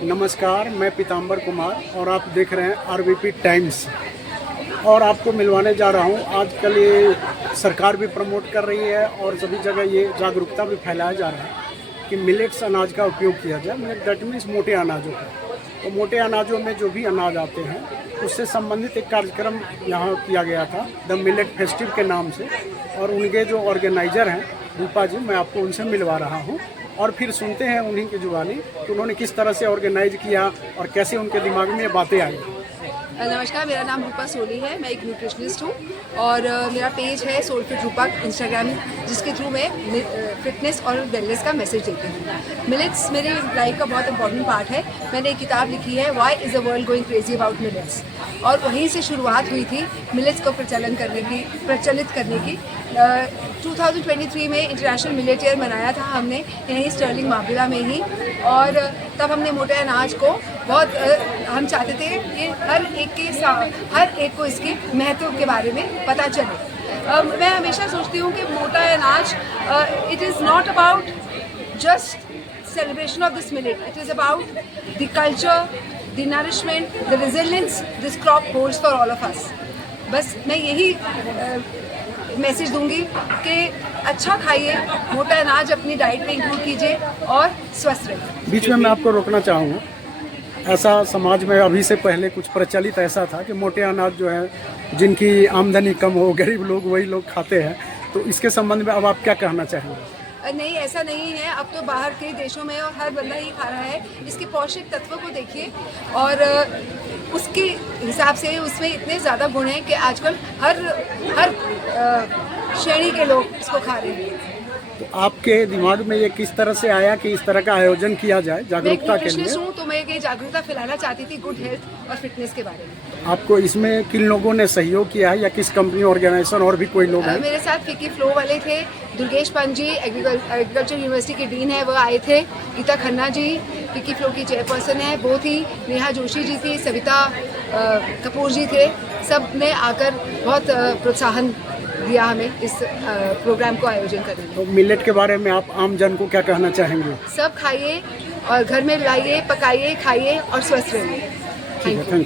नमस्कार, मैं पीताम्बर कुमार और आप देख रहे हैं आरवीपी टाइम्स। और आपको मिलवाने जा रहा हूँ। आजकल ये सरकार भी प्रमोट कर रही है और सभी जगह ये जागरूकता भी फैलाया जा रहा है कि मिलेट्स अनाज का उपयोग किया जाए। मिलेट दैट मीन्स मोटे अनाजों का। तो मोटे अनाजों में जो भी अनाज आते हैं उससे संबंधित एक कार्यक्रम यहाँ किया गया था द मिलेट फेस्टिव के नाम से। और उनके जो ऑर्गेनाइज़र हैं रूपा जी, मैं आपको उनसे मिलवा रहा हूँ और फिर सुनते हैं उन्हीं की जुबानी कि उन्होंने किस तरह से ऑर्गेनाइज किया और कैसे उनके दिमाग में ये बातें आई। नमस्कार, मेरा नाम रूपा सोली है। मैं एक न्यूट्रिशनिस्ट हूँ और मेरा पेज है सोल फिट रूपा इंस्टाग्राम, जिसके थ्रू मैं फिटनेस और वेलनेस का मैसेज देती हूँ। मिलेट्स मेरी लाइफ का बहुत इंपॉर्टेंट पार्ट है। मैंने एक किताब लिखी है why is the world going crazy about millets, और वहीं से शुरुआत हुई थी मिलेट्स को प्रचलित करने की। 2023 में इंटरनेशनल मिलेट ईयर मनाया था हमने यहीं स्टर्लिंग माबिला में ही, और तब हमने मोटे अनाज को बहुत हम चाहते थे कि हर एक को इसके महत्व के बारे में पता चले। मैं हमेशा सोचती हूँ कि मोटा अनाज it is not about just celebration of this millet. It is about the culture, the nourishment, the resilience this crop holds for all of us. बस मैं यही मैसेज दूंगी कि अच्छा खाइए, मोटा अनाज अपनी डाइट में इंक्लूड कीजिए और स्वस्थ रहिए। बीच में मैं आपको रोकना चाहूँगा। ऐसा समाज में अभी से पहले कुछ प्रचलित ऐसा था कि मोटे अनाज जो है जिनकी आमदनी कम हो, गरीब लोग, वही लोग खाते हैं। तो इसके संबंध में अब आप क्या कहना चाहेंगे? नहीं, ऐसा नहीं है। अब तो बाहर के देशों में और हर बंदा ही खा रहा है। इसके पौष्टिक तत्व को देखिए और उसके हिसाब से उसमें इतने ज़्यादा गुण हैं कि आजकल हर श्रेणी के लोग इसको खा रहे हैं। तो आपके दिमाग में ये किस तरह से आया कि इस तरह का आयोजन किया जाए जागरूकता के लिए? मैं तो मैं ये जागरूकता फैलाना चाहती थी गुड हेल्थ और फिटनेस के बारे में। आपको इसमें किन लोगों ने सहयोग किया है या किस कंपनी ऑर्गेनाइजेशन और भी कोई लोग हैं? मेरे साथ फिकी फ्लो वाले थे, दुर्गेश पंत जी एग्रीकल्चर यूनिवर्सिटी के डीन है, वो आए थे। गीता खन्ना जी फिकी फ्लो की चेयरपर्सन है, वो थी। नेहा जोशी जी थी, सविता कपूर जी थे। सब ने आकर बहुत प्रोत्साहन दिया हमें इस प्रोग्राम को आयोजन करने में। तो मिलेट के बारे में आप आम जन को क्या कहना चाहेंगे? सब खाइए और घर में लाइए, पकाइए, खाइए और स्वस्थ रहिए। Thank you.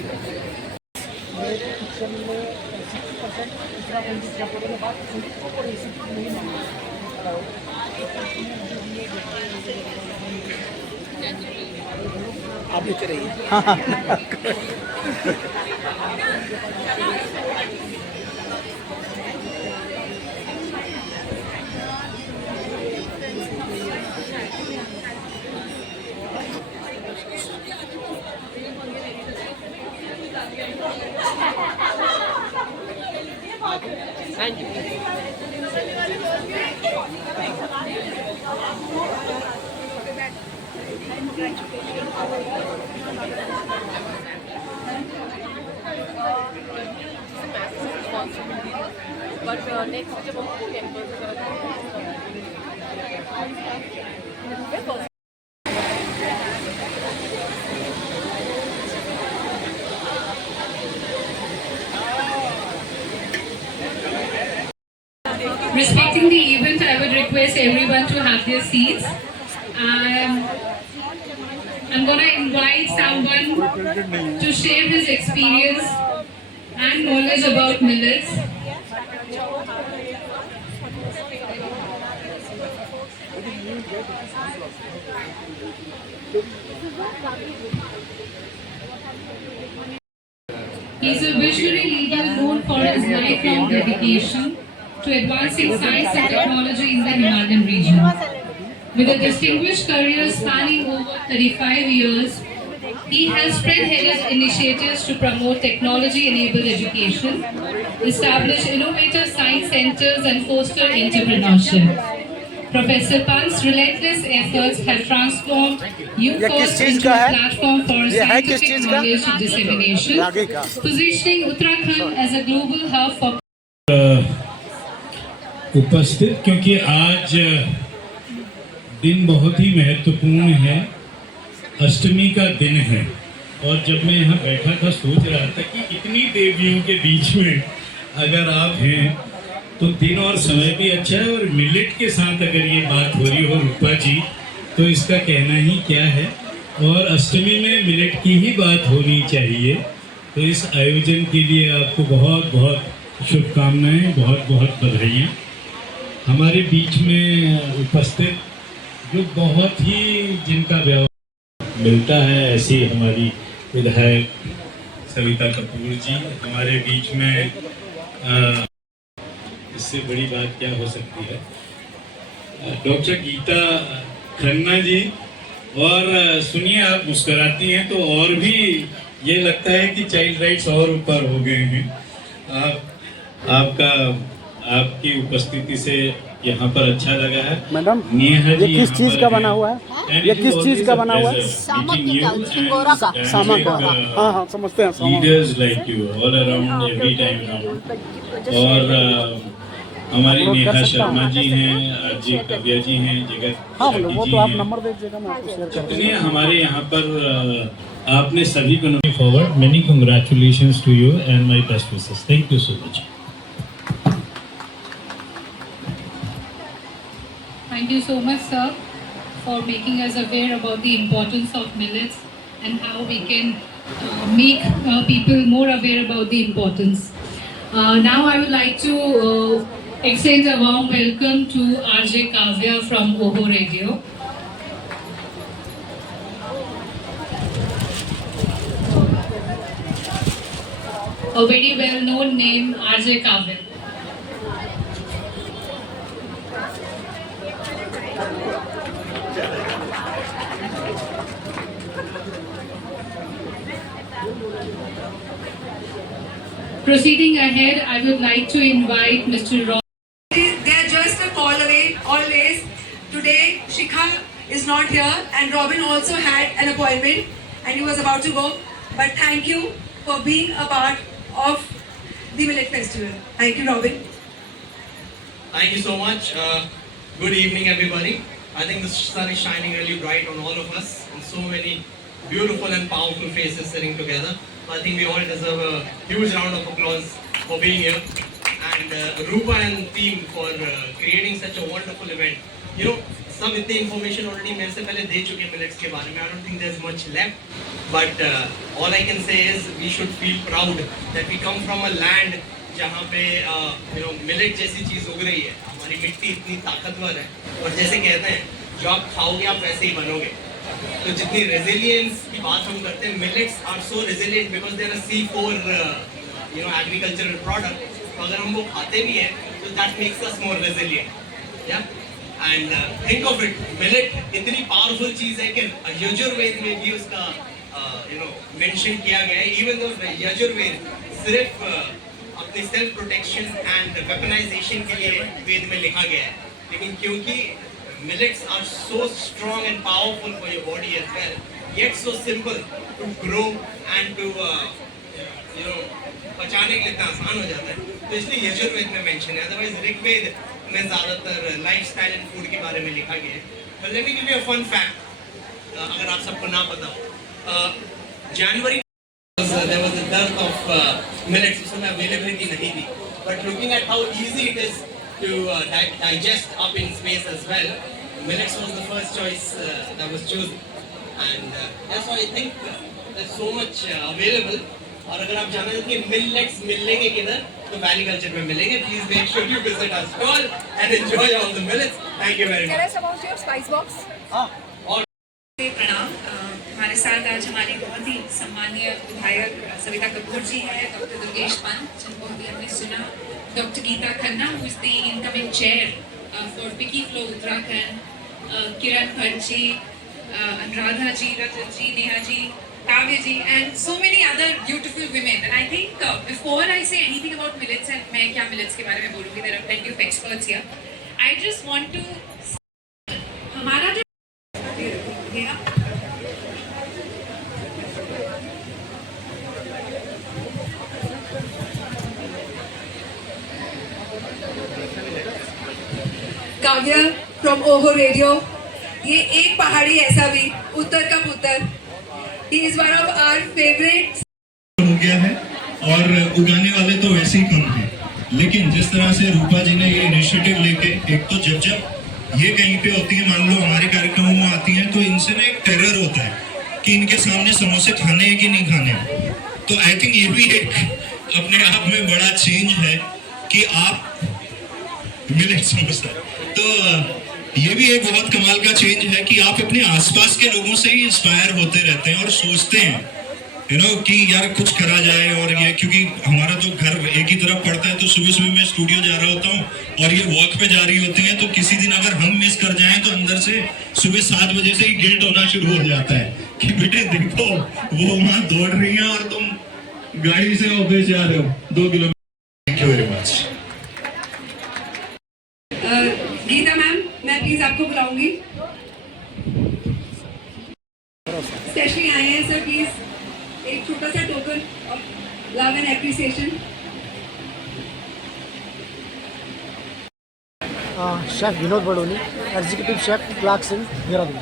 आप नीचे रहिए। But next is about campus. Respecting the event, I would request everyone to have their seats. I'm going to invite someone to share his experience and knowledge about millets. He is a visionary leader known for his lifelong dedication to advancing science and technology in the Himalayan region. With a distinguished career spanning over 35 years, he has spearheaded initiatives to promote technology-enabled education, establish innovative science centers and foster entrepreneurship. Professor Pant's relentless efforts have transformed UFOS into a platform for scientific knowledge dissemination, positioning Uttarakhand as a global hub for उपस्थित, क्योंकि आज दिन बहुत ही महत्वपूर्ण है, अष्टमी का दिन है। और जब मैं यहाँ बैठा था सोच रहा था कि इतनी देवियों के बीच में अगर आप हैं तो दिन और समय भी अच्छा है, और मिलेट के साथ अगर ये बात हो रही हो रूपा जी, तो इसका कहना ही क्या है। और अष्टमी में मिलेट की ही बात होनी चाहिए। तो इस आयोजन के लिए आपको बहुत बहुत शुभकामनाएं, बहुत बहुत बधाइयाँ। हमारे बीच में उपस्थित जो बहुत ही जिनका व्यवहार मिलता है, ऐसी हमारी विधायक सविता कपूर जी हमारे बीच में, इससे बड़ी बात क्या हो सकती है। डॉक्टर गीता खन्ना जी, और सुनिए आप मुस्कुराती हैं तो और भी ये लगता है कि चाइल्ड राइट्स और ऊपर हो गए हैं। आपकी उपस्थिति से यहाँ पर अच्छा लगा है। मैडम, नेहा जी ये किस चीज़ का बना हुआ है? ये किस चीज़ का बना हुआ है? सामा का। हाँ हाँ, समझते हैं। Leaders like you all around, every time around. और हमारी नेहा शर्मा जी हैं, आरजे काव्या जी हैं, जगत हाँ, शाकी वो जी तो आप हैं। नंबर दे दीजिएगा, मैं आपको शेयर कर जितने दूँगा। हमारे यहाँ पर आपने सभी को nominate forward, many congratulations to you and my best wishes. Thank you so much. Thank you so much, sir, for making us aware about the importance of millets and how we can make people more aware about the importance. Now I would like to extend a warm welcome to RJ Kavya from Oho Radio. A very well-known name, RJ Kavya. Proceeding ahead, I would like to invite Mr. Roy. They are just a call away, always. Today, Shikha is not here, and Robin also had an appointment, and he was about to go. But thank you for being a part of the Millet Festival. Thank you, Robin. Thank you so much. Good evening, everybody. I think the sun is shining really bright on all of us, and so many beautiful and powerful faces sitting together. I think we all deserve a huge round of applause for being here, and Rupa and team for creating such a wonderful event. You know, some इतनी information already मेरे से पहले दे चुके millets के बारे में. I don't think there's much left, but all I can say is we should feel proud that we come from a land जहाँ पे मिलेट जैसी चीज उग रही है। हमारी मिट्टी इतनी ताकतवर है, और जैसे कहते हैं जो आप खाओगे आप वैसे ही बनोगे। तो जितनी रेजिलियंस की बात हम करते हैं, millets are so resilient because they are C4 agricultural product. तो अगर हम वो खाते भी हैं तो that makes us more resilient. या and think of it, millet इतनी पावरफुल चीज है कि यजुर्वेद में भी उसका मेंशन किया गया है। इवन दो यजुर्वेद सिर्फ अपनी सेल्फ प्रोटेक्शन एंड वेपनाइजेशन के लिए वेद में लिखा गया है, लेकिन क्योंकि millets are so strong and powerful for your body as well, yet so simple to grow and to पचाने के लिए इतना आसान हो जाता है, तो इसलिए यजुर्वेद में मेंशन है। अदरवाइज ऋग्वेद में ज़्यादातर लाइफस्टाइल एंड फूड के बारे में लिखा गया है। But let me give you a fun fact, अगर आप सबको ना पता हो, January there was a dearth of millets, उस समय availability नहीं थी, but looking at how easy it is to digest up in space as well, millets was the first choice that was chosen, and that's why I think there's so much available. और अगर आप जानना चाहते हैं millets मिलेंगे किधर, तो valley culture में मिलेंगे। Please make sure you visit our stall and enjoy all the millets. Thank you very much. Tell us about your spice box. प्रणाम। हमारे साथ आज हमारी बहुत ही सम्मानीय विधायक सविता कपूर जी है, डॉक्टर दुर्गेश पंत जिनको अभी हमने सुना, doctor Geeta Khanna who is the incoming chair for विकी फ्लो Uttarakhand, Kiran Bhatt ji, Anuradha ji, Rajat ji, Neha ji, Kavya ji, and so many other beautiful women. And I think before I say anything about millets and मैं क्या millets के बारे में बोलूँगी, there are plenty of experts here. I just want to हमारा जो काव्या फ्रॉम ओहो रेडियो, ये एक पहाड़ी ऐसा भी उत्तर का पुत्र, he is one of our favourite. हो गया है और उगाने वाले तो वैसे ही कम हैं, लेकिन जिस तरह से रूपा जी ने ये इनिशिएटिव लेके, एक तो जब जब ये कहीं पे होती है, मान लो हमारे कार्यक्रमों में आती हैं, तो इनसे ना एक टेरर होता है कि इनके सामने समोसे खाने हैं कि नहीं खाने हैं। तो आई थिंक ये भी एक अपने आप में बड़ा चेंज है कि आप मिलेट समोसा, तो ये भी एक बहुत कमाल का चेंज है कि आप अपने आसपास के लोगों से ही इंस्पायर होते रहते हैं और सोचते हैं कि यार कुछ करा जाए। और ये क्योंकि हमारा तो घर एक ही तरफ पड़ता है, तो सुबह सुबह मैं स्टूडियो जा रहा होता हूँ और ये वॉक पे जा रही होती हैं, तो किसी दिन अगर हम मिस कर जाएं तो अंदर से सुबह 7 बजे से ही गिल्ट होना शुरू हो जाता है कि बेटे देखो वो वहाँ दौड़ रही हैं और तुम गाड़ी से ऑफिस जा रहे हो 2 kilometre. Thank you very much. Geeta ma'am, मैं प्लीज आपको बुलाऊंगी। स्पेशली आए हैं सर, प्लीज एक छोटा सा token of love and appreciation. Chef Vinod Badoni, executive chef Clarks Inn Dehradun.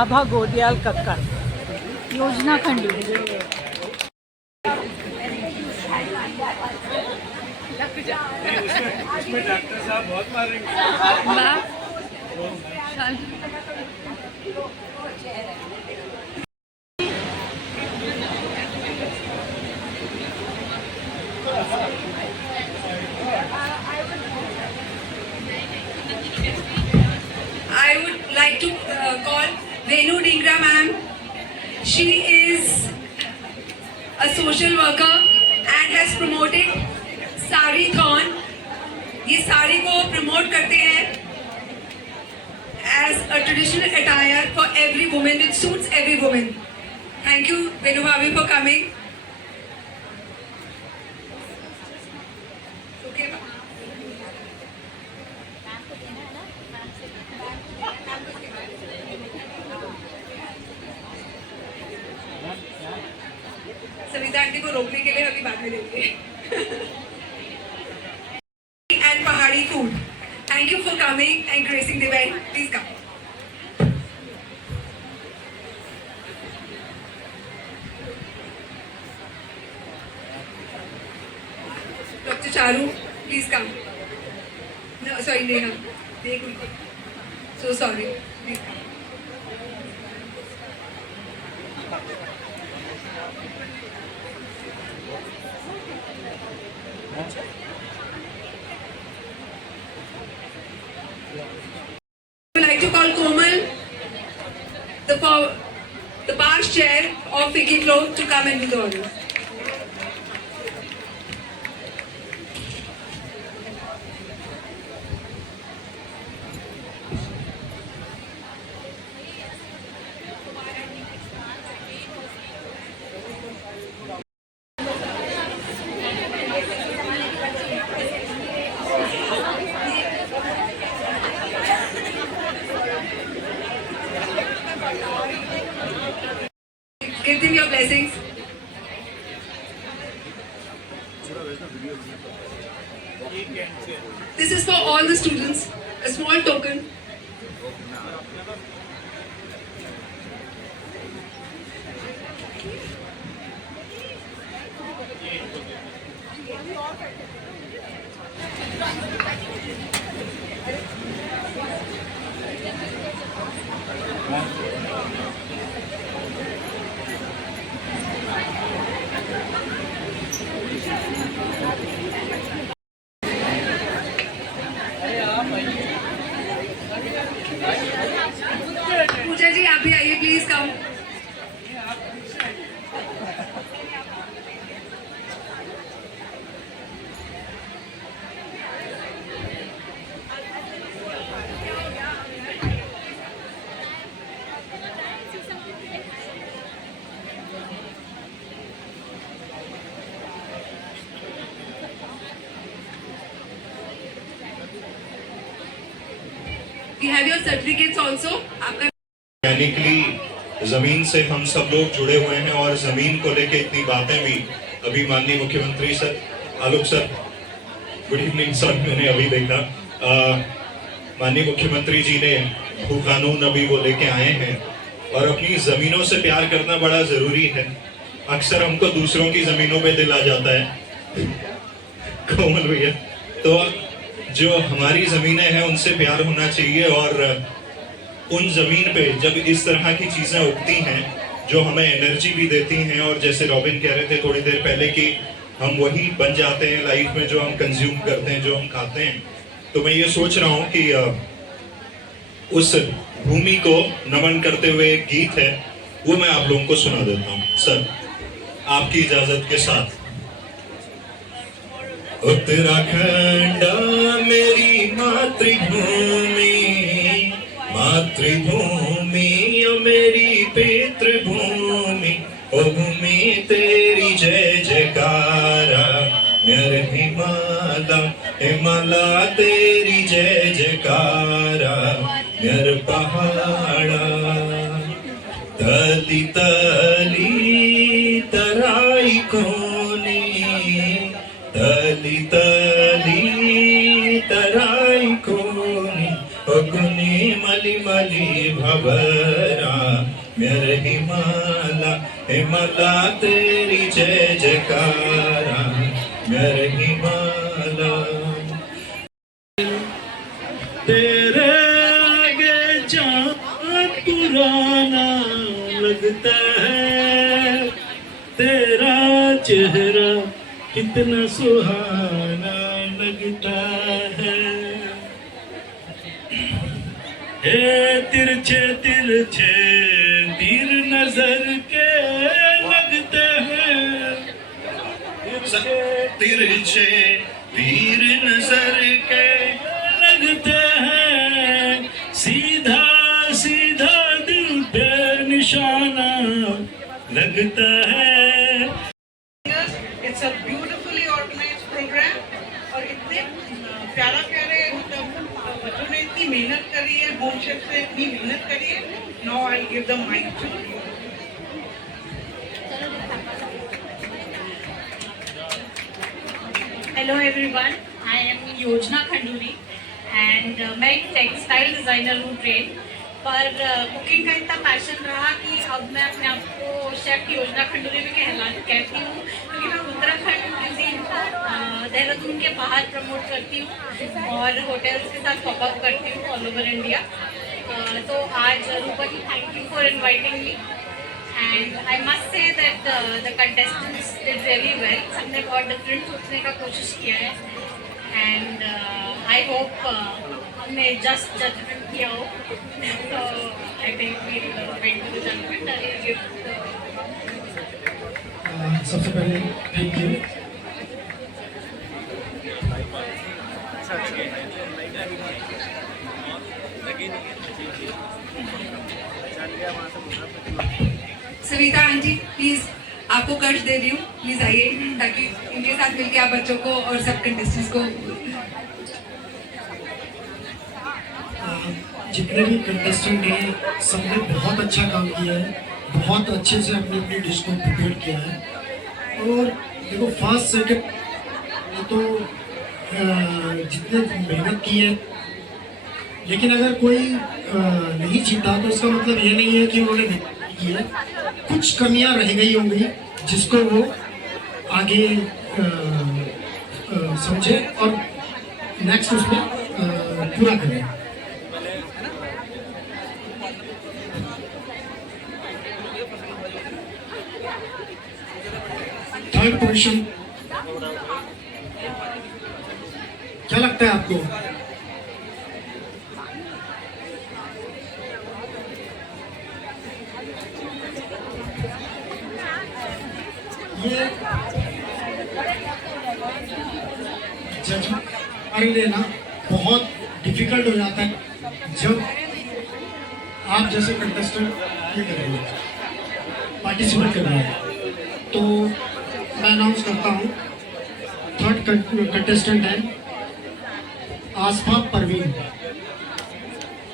Abha Godiyal Kakkar, Yojana Khandi. इसमें डॉक्टर साहब बहुत मारेंगे। I would like to call Venu Dingra ma'am. She is a social worker and has promoted sari थॉन। ये साड़ी को प्रमोट करते हैं as a traditional attire for every woman, which suits every woman. Thank you, Venu Bhabi, for coming. Okay. Savita aunty को रोकने के लिए अभी बाद में देंगे। And Pahadi food. Thank you for coming and gracing the event. Please come. Dr. Charu, please come. No, sorry, Neha. So sorry. Please come. I would like to call Komal, the past chair of Fiki Flow, to come and do the honors. Give them your blessings. This is for all the students. A small token. पूजा जी आप भी आइए, please come. We have your certificates also. आपका mechanically जमीन से हम सब लोग जुड़े हुए हैं और जमीन को लेके इतनी बातें भी अभी माननीय मुख्यमंत्री सर, आलोक सर, गुड इवनिंग सर, मैंने अभी देखा माननीय मुख्यमंत्री जी ने भू कानून अभी वो लेके आए हैं और अपनी जमीनों से प्यार करना बड़ा जरूरी है। अक्सर हमको दूसरों की जमीनों पे दिल आ जाता है कोमल भैया, तो जो हमारी जमीनें हैं उनसे प्यार होना चाहिए और उन ज़मीन पे जब इस तरह की चीज़ें उगती हैं जो हमें एनर्जी भी देती हैं, और जैसे रॉबिन कह रहे थे थोड़ी देर पहले कि हम वही बन जाते हैं लाइफ में जो हम कंज्यूम करते हैं, जो हम खाते हैं, तो मैं ये सोच रहा हूँ कि उस भूमि को नमन करते हुए एक गीत है, वो मैं आप लोगों को सुना देता हूँ सर, आपकी इजाज़त के साथ। उत्तराखंड मेरी मातृभूमि, मातृभूमि मेरी पितृभूमि, ओ भूमि तेरी जय जयकारा, मेरे हिमालय हिमालय तेरी जय जयकारा, मेरे पहाड़ा तली तली तराई कोनी, तली तली तराई कोनी, अग्नि मलि मलि भवरा, मेरे हिमालय हिमालय तेरी जय जयकारा, मेरे हिमालय। तेरे आगे चाँद पुराना लगता है, तेरा चेहरा कितना सुहाना लगता है, हे तिरछे तिरछे तीर नजर के लगते हैं, तिरछे तीर नजर के लगते हैं, सीधा सीधा दिल पे निशाना लगता है। It's a beautifully organized program और इतने प्यारा प्यारे बच्चों ने इतनी मेहनत करी है, होम शेफ से इतनी मेहनत करी है। Now I'll give the mic to Hello everyone, I am योजना खंडूरी एंड मैं एक टेक्सटाइल डिज़ाइनर हूँ ट्रेन, पर कुकिंग का इतना पैशन रहा कि अब मैं अपने आप को शेफ योजना खंडूरी भी कहती हूँ, क्योंकि मैं उत्तराखंड क्यूजीन को देहरादून के बाहर प्रमोट करती हूँ और होटल्स के साथ पॉपअप करती हूँ ऑल ओवर इंडिया। तो आज Roopa ji, thank you for inviting me and I must say that the contestants did really well. सबने बहुत डिफरेंट सोचने का कोशिश किया है एंड आई होप हमने जस्ट जजमेंट किया हो। तो I think we will wait to the judgement. I will give सबसे पहले thank you. Savita aunty please, आपको कष्ट दे रही हूँ, प्लीज आइए ताकि इनके साथ मिलकर आप बच्चों को और सब कंटेस्टेंट्स को। जितने भी कंटेस्टेंट हैं सबने बहुत अच्छा काम किया है, बहुत अच्छे से अपनी अपनी डिश को प्रिपेयर किया है। और देखो फर्स्ट सेकंड तो जितने मेहनत की है, लेकिन अगर कोई नहीं जीता तो इसका मतलब ये नहीं है कि उन्होंने मेहनत की है, कुछ कमियां रह गई होंगी जिसको वो आगे समझे और नेक्स्ट उसमें पूरा करें। थर्ड पोजीशन क्या लगता है आपको? ये जजमेंट लेना बहुत डिफिकल्ट हो जाता है जब आप जैसे कंटेस्टेंट ये कर रहे हो, पार्टिसिपेट कर रहे हैं। तो मैं अनाउंस करता हूँ थर्ड कंटेस्टेंट है Asfa Parveen.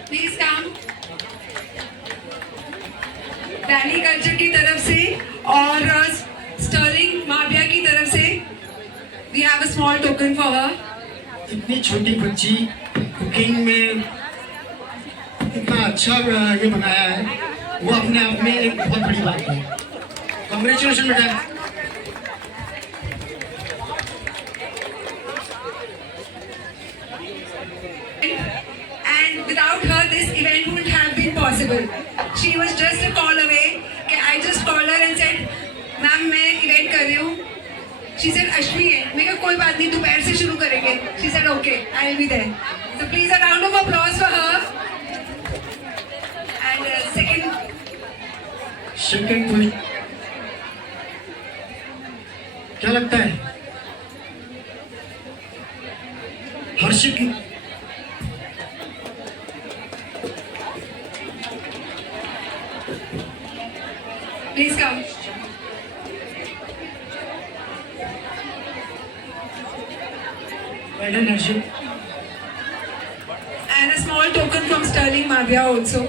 Please come. Danny culture की तरफ से और स्टर्लिंग माविया की तरफ से we have a small token for her. इतनी छोटी बच्ची कुकिंग में इतना अच्छा ये बनाया है, वो अपने आप में एक बहुत बड़ी बात है। कांग्रेचुलेशन बेटा। And without her, this event wouldn't have been possible. She was just a call away. I just called her and said, "ma'am मैं इवेंट कर रही हूँ." She said, "अश्मी है." मैं कहा कोई बात नहीं, दोपहर से शुरू करेंगे. She said, "Okay, I'll be there." So please a round of applause for her. And second question क्या लगता है हर्षित please come. Well done Harshit. And a small token from Sterling Mavia also.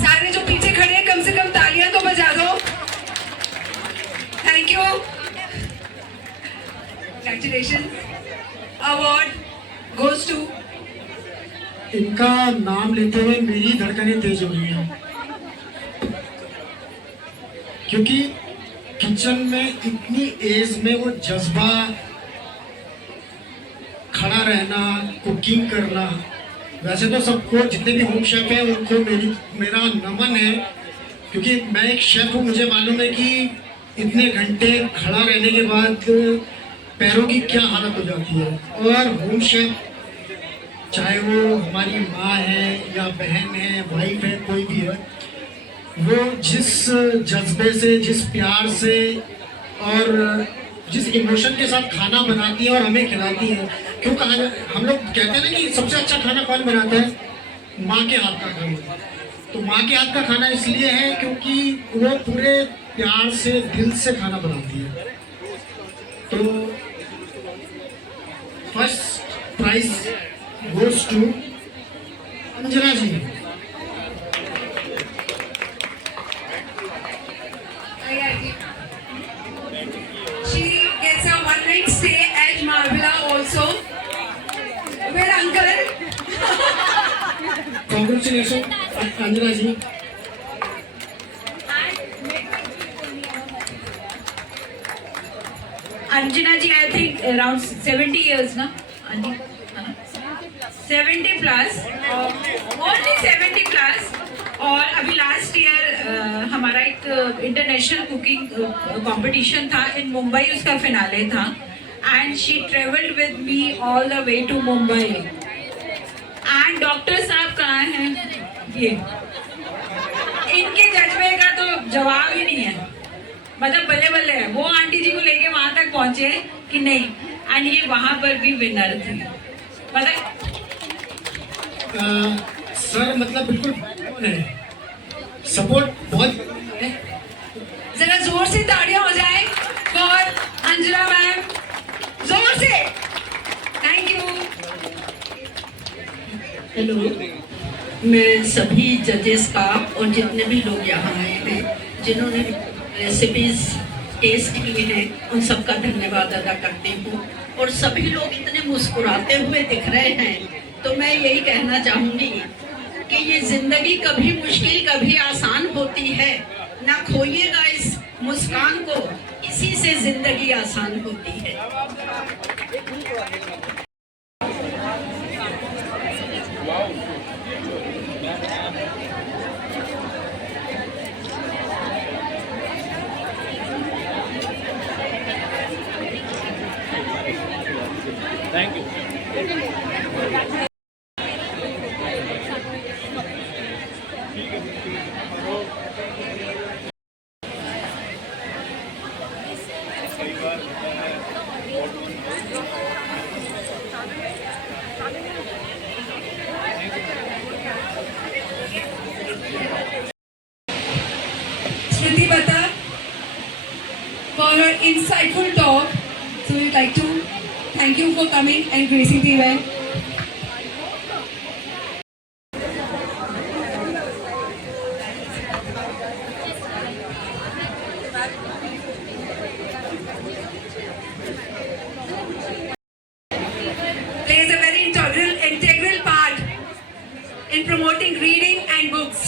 सारे जो पीछे खड़े हैं कम से कम तालियां तो बजा दो. Thank you. Congratulations. Award goes to. इनका नाम लेते हुए मेरी धड़कनें तेज हो रही हैं क्योंकि किचन में इतनी एज में वो जज्बा, खड़ा रहना, कुकिंग करना. वैसे तो सबको जितने भी होम शेफ हैं उनको मेरा नमन है क्योंकि मैं एक शेफ हूँ. मुझे मालूम है कि इतने घंटे खड़ा रहने के बाद पैरों की क्या हालत हो जाती है. और होम शेफ चाहे वो हमारी माँ है या बहन है, वाइफ है, कोई भी है, वो जिस जज्बे से, जिस प्यार से और जिस इमोशन के साथ खाना बनाती है और हमें खिलाती है. क्यों हम लोग कहते हैं ना कि सबसे अच्छा खाना कौन बनाता है? माँ के हाथ का खाना. तो माँ के हाथ का खाना इसलिए है क्योंकि वो पूरे प्यार से, दिल से खाना बनाती है. तो first prize goes to Anjana ji. She gets a one-night stay at Marvilla also. Where uncle? Congratulations, Anjana ji. Anjana ji, I think around 70 years ना. 70 प्लस, ओनली 70 प्लस. और अभी लास्ट ईयर हमारा एक इंटरनेशनल कुकिंग कंपटीशन था इन मुंबई, उसका फिनाले था. And she travelled with me all the way to Mumbai. And doctor साहब कहाँ हैं? ये इनके जज्बे का तो जवाब ही नहीं है. मतलब बल्ले बल्ले है. वो आंटी जी को लेके वहां तक पहुंचे कि नहीं. एंड ये वहां पर भी विनर थी. मतलब सर मतलब बिल्कुल सपोर्ट बहुत है. जरा जोर से ताड़ियां हो जाए फॉर अंजना मैम. जोर से. Thank you. हेलो, मैं सभी जजेस का और जितने भी लोग यहाँ आए हैं जिन्होंने रेसिपीज टेस्ट की हैं उन सबका धन्यवाद अदा करती हूँ. और सभी लोग इतने मुस्कुराते हुए दिख रहे हैं तो मैं यही कहना चाहूँगी कि ये जिंदगी कभी मुश्किल कभी आसान होती है. ना खोइएगा इस मुस्कान को, इसी से जिंदगी आसान होती है. Thank you. Smriti Bhatta for her insightful talk. So we'd like to thank you for coming and gracing the event. Plays a very integral part in promoting reading and books.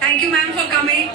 Thank you, ma'am, for coming.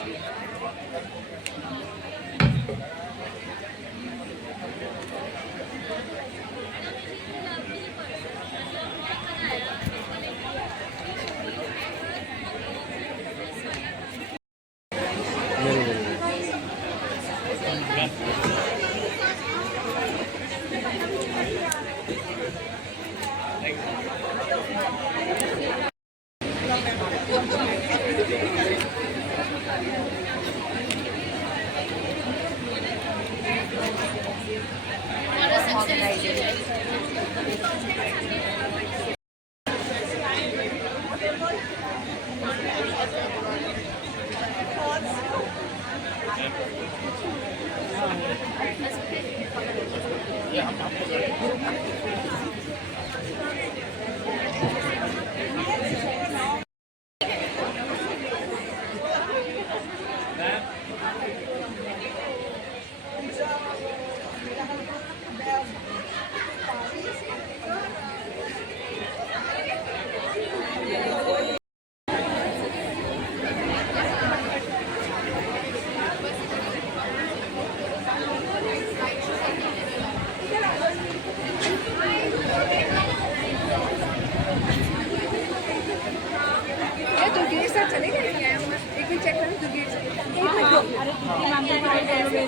ये तो gate से चले गए हैं। एक minute check करो तो gate से।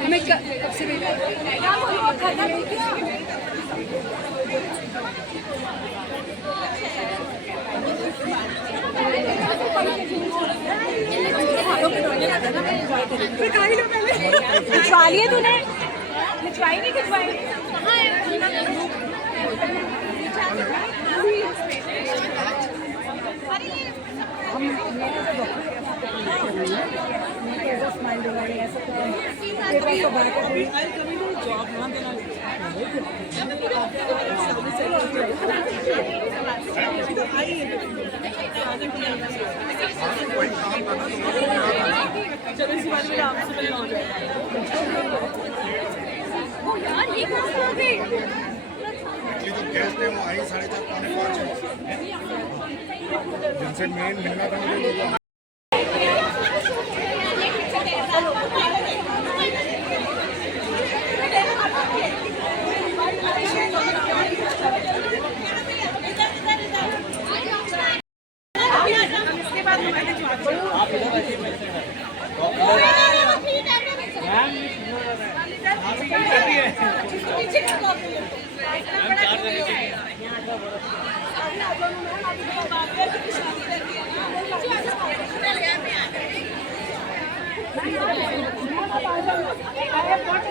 हमें कब से वेट कर खिंचवा लिए तूने? खिंचवाई नहीं खिंचवाई? जो गेस्ट है वो आई 4:30 पौने 5 जिनसे मेन मिलना था मुझे Thank you.